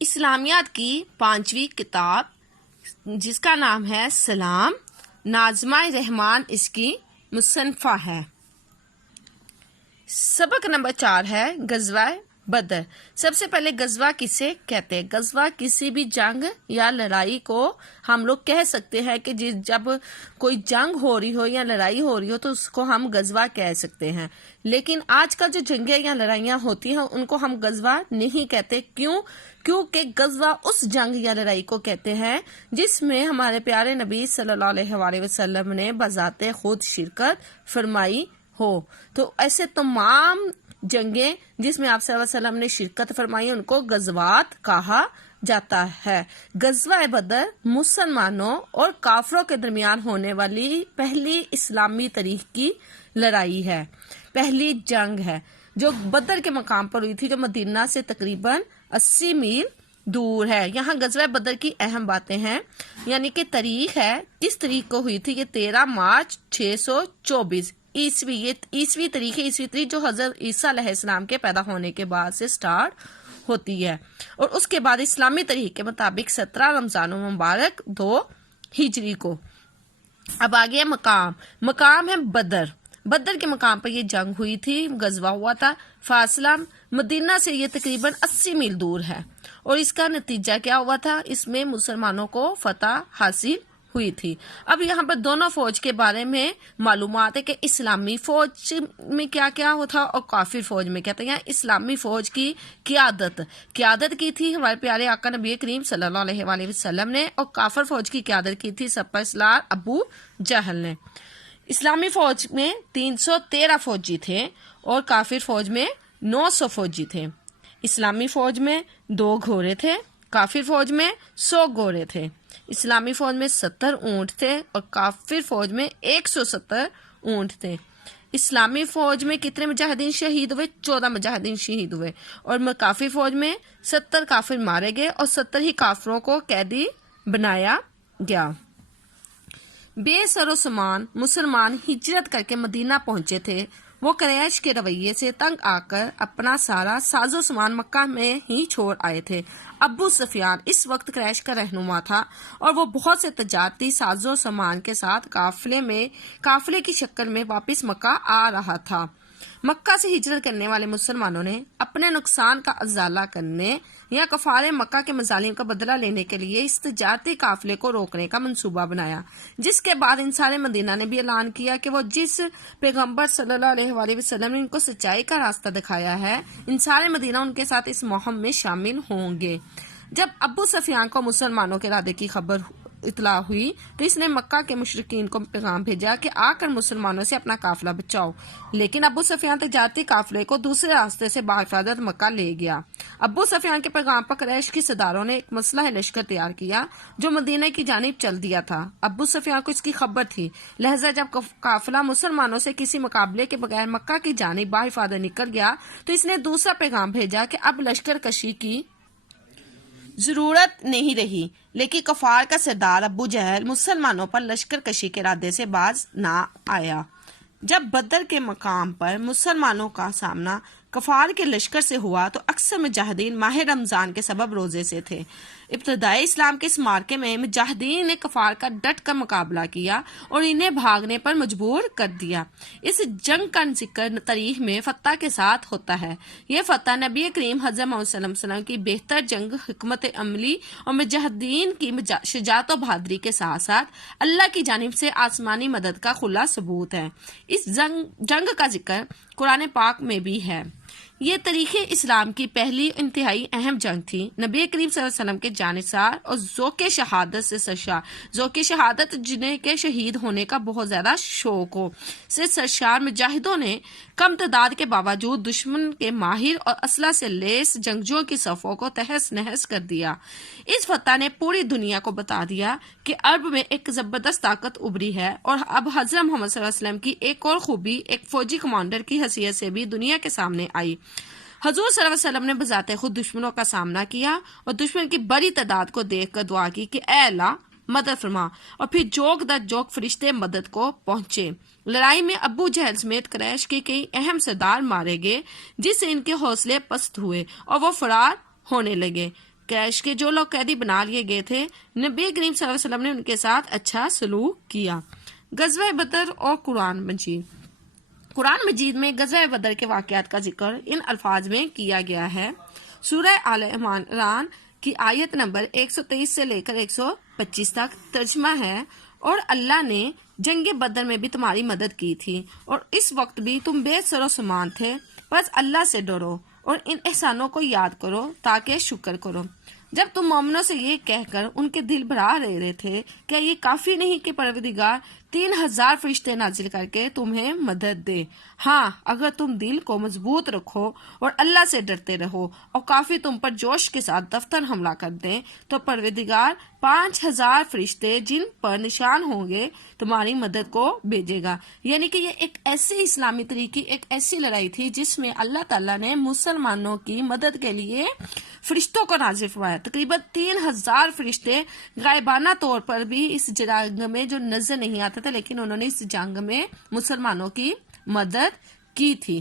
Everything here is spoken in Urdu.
اسلامیات کی 5ویں کتاب جس کا نام ہے سلام، ناظمہ رحمان اس کی مصنفہ ہے۔ سبق نمبر 4 ہے غزوہ بدر۔ سب سے پہلے غزوہ کسے کہتے ہیں؟ غزوہ کسی بھی جنگ یا لڑائی کو ہم لوگ کہہ سکتے ہیں کہ جب کوئی جنگ ہو رہی ہو یا لڑائی ہو رہی ہو تو اس کو ہم غزوہ کہہ سکتے ہیں، لیکن آج کل جو جنگیں یا لڑائیاں ہوتی ہیں ان کو ہم غزوہ نہیں کہتے۔ کیونکہ غزوہ اس جنگ یا لڑائی کو کہتے ہیں جس میں ہمارے پیارے نبی صلی اللہ علیہ وسلم نے بذات خود شرکت فرمائی ہو۔ تو ایسے تمام جنگیں جس میں آپ صلی اللہ علیہ وسلم نے شرکت فرمائی ان کو غزوات کہا جاتا ہے۔ غزوہ بدر مسلمانوں اور کافروں کے درمیان ہونے والی پہلی اسلامی تاریخ کی لڑائی ہے، پہلی جنگ ہے جو بدر کے مقام پر ہوئی تھی، جو مدینہ سے تقریباً 80 میل دور ہے۔ یہاں غزوہ بدر کی اہم باتیں ہیں، یعنی کہ تاریخ ہے کس تاریخ کو ہوئی تھی، یہ 13 مارچ 624 عیسوی، یہ عیسوی تاریخ جو حضرت عیسیٰ علیہ السلام کے پیدا ہونے کے بعد سے سٹارٹ ہوتی ہے، اور اس کے بعد اسلامی تاریخ کے مطابق 17 رمضان المبارک 2 ہجری کو۔ اب آگے مقام ہے بدر کے مقام پر یہ جنگ ہوئی تھی، غزوہ ہوا تھا۔ فاصلہ مدینہ سے یہ تقریباً 80 میل دور ہے، اور اس کا نتیجہ کیا ہوا تھا؟ اس میں مسلمانوں کو فتح حاصل ہوئی تھی۔ اب یہاں پر دونوں فوج کے بارے میں معلومات ہے کہ اسلامی فوج میں کیا کیا تھا اور کافر فوج میں کیا تھا۔ یہاں اسلامی فوج کی قیادت کی تھی ہمارے پیارے آقا نبی کریم صلی اللہ علیہ وسلم نے، اور کافر فوج کی قیادت کی تھی سپہ سالار ابو جہل نے۔ اسلامی فوج میں 313 فوجی تھے اور کافر فوج میں 900 فوجی تھے۔ اسلامی فوج میں 2 گھوڑے تھے، کافر فوج میں 100 گھوڑے تھے۔ اسلامی فوج میں 70 اونٹ تھے اور کافر فوج میں 170 اونٹ تھے۔ اسلامی فوج میں کتنے مجاہدین شہید ہوئے؟ 14 مجاہدین شہید ہوئے، اور کافر فوج میں 70 کافر مارے گئے اور 70 ہی کافروں کو قیدی بنایا گیا۔ بے سر و سامان مسلمان ہجرت کر کے مدینہ پہنچے تھے۔ وہ قریش کے رویے سے تنگ آ کر اپنا سارا ساز و سامان مکہ میں ہی چھوڑ آئے تھے۔ ابو سفیان اس وقت قریش کا رہنما تھا اور وہ بہت سے تجارتی ساز و سامان کے ساتھ قافلے کی شکل میں واپس مکہ آ رہا تھا۔ مکہ سے ہجرت کرنے والے مسلمانوں نے اپنے نقصان کا ازالہ کرنے یا کفار مکہ کے مظالم کا بدلہ لینے کے لیے اس تجارتی قافلے کو روکنے کا منصوبہ بنایا، جس کے بعد انصار مدینہ نے بھی اعلان کیا کہ وہ جس پیغمبر صلی اللہ علیہ وسلم نے ان کو سچائی کا راستہ دکھایا ہے، انصار مدینہ ان کے ساتھ اس مہم میں شامل ہوں گے۔ جب ابو سفیان کو مسلمانوں کے ارادے کی اطلاع ہوئی تو اس نے مکہ کے مشرکین کو پیغام بھیجا کہ آ کر مسلمانوں سے اپنا قافلہ بچاؤ، لیکن ابو سفیان تجارتی قافلے کو دوسرے راستے سے بحفاظت مکہ لے گیا۔ ابو سفیان کے پیغام پر قریش کی سرداروں نے ایک مسلح لشکر تیار کیا جو مدینہ کی جانب چل دیا تھا۔ ابو سفیان کو اس کی خبر تھی، لہذا جب قافلہ مسلمانوں سے کسی مقابلے کے بغیر مکہ کی جانب بحفاظت نکل گیا تو اس نے دوسرا پیغام بھیجا کہ اب لشکر کشی کی ضرورت نہیں رہی، لیکن کفار کا سردار ابو جہل مسلمانوں پر لشکر کشی کے ارادے سے باز نہ آیا۔ جب بدر کے مقام پر مسلمانوں کا سامنا کفار کے لشکر سے ہوا تو اکثر مجاہدین ماہ رمضان کے سبب روزے سے تھے۔ ابتدائی اسلام کے اس مارکے میں مجاہدین نے کفار کا ڈٹ کر مقابلہ کیا اور انہیں بھاگنے پر مجبور کر دیا۔ اس جنگ کا ذکر تاریخ میں فتح کے ساتھ ہوتا ہے۔ یہ فتح نبی کریم حضرت محمد صلی اللہ علیہ وسلم کی بہتر جنگ حکمت عملی اور مجاہدین کی شجاعت و بہادری کے ساتھ ساتھ اللہ کی جانب سے آسمانی مدد کا کھلا ثبوت ہے۔ اس جنگ کا ذکر قرآن پاک میں بھی ہے۔ یہ تاریخ اسلام کی پہلی انتہائی اہم جنگ تھی۔ نبی کریم صلی اللہ علیہ وسلم کے جانثار اور ذوق شہادت سے سرشار، ذوق شہادت جنہیں کے شہید ہونے کا بہت زیادہ شوق ہو، سے سرشار مجاہدوں نے کم تعداد کے باوجود دشمن کے ماہر اور اسلحہ سے لیس جنگجوؤں کی صفوں کو تہس نہس کر دیا۔ اس فتح نے پوری دنیا کو بتا دیا کہ عرب میں ایک زبردست طاقت ابھری ہے، اور اب حضرت محمد صلی اللہ علیہ وسلم کی ایک اور خوبی ایک فوجی کمانڈر کی حیثیت سے بھی دنیا کے سامنے آئی۔ حضور صلی اللہ علیہ وسلم نے بذات خود دشمنوں کا سامنا کیا اور دشمن کی بڑی تعداد کو دیکھ کر دعا کی کہ اے اللہ مدد فرما، اور پھر جوگ در جوگ فرشتے مدد کو پہنچے۔ لڑائی میں ابو جہل سمیت قریش کے کئی اہم سردار مارے گئے، جس سے ان کے حوصلے پست ہوئے اور وہ فرار ہونے لگے۔ کیش کے جو لوگ قیدی بنا لیے گئے تھے، نبی کریم صلی اللہ علیہ وسلم نے ان کے ساتھ اچھا سلوک کیا۔ غزوہ بدر اور قرآن مجید۔ قرآن مجید میں غزوہ بدر کے واقعات کا ذکر ان الفاظ میں کیا گیا ہے۔ سورہ آل عمران کی آیت نمبر 123 سے لے کر 125 تک ترجمہ ہے، اور اللہ نے جنگ بدر میں بھی تمہاری مدد کی تھی، اور اس وقت بھی تم بے سر و سامان تھے، بس اللہ سے ڈرو اور ان احسانوں کو یاد کرو تاکہ شکر کرو۔ جب تم مومنوں سے یہ کہہ کر ان کے دل بھرا رہے تھے، کیا یہ کافی نہیں کہ پروردگار 3000 فرشتے نازل کر کے تمہیں مدد دے؟ ہاں، اگر تم دل کو مضبوط رکھو اور اللہ سے ڈرتے رہو اور کافی تم پر جوش کے ساتھ دفتر حملہ کر دیں، تو پروردگار 5000 فرشتے جن پر نشان ہوں گے تمہاری مدد کو بھیجے گا۔ یعنی کہ یہ ایک ایسی اسلامی طریقی، ایک ایسی لڑائی تھی جس میں اللہ تعالیٰ نے مسلمانوں کی مدد کے لیے فرشتوں کو نازل فرمایا۔ تقریباً 3000 فرشتے غائبانہ طور پر بھی اس جنگ میں جو نظر نہیں آتے تھے، لیکن انہوں نے اس جنگ میں مسلمانوں کی مدد کی تھی۔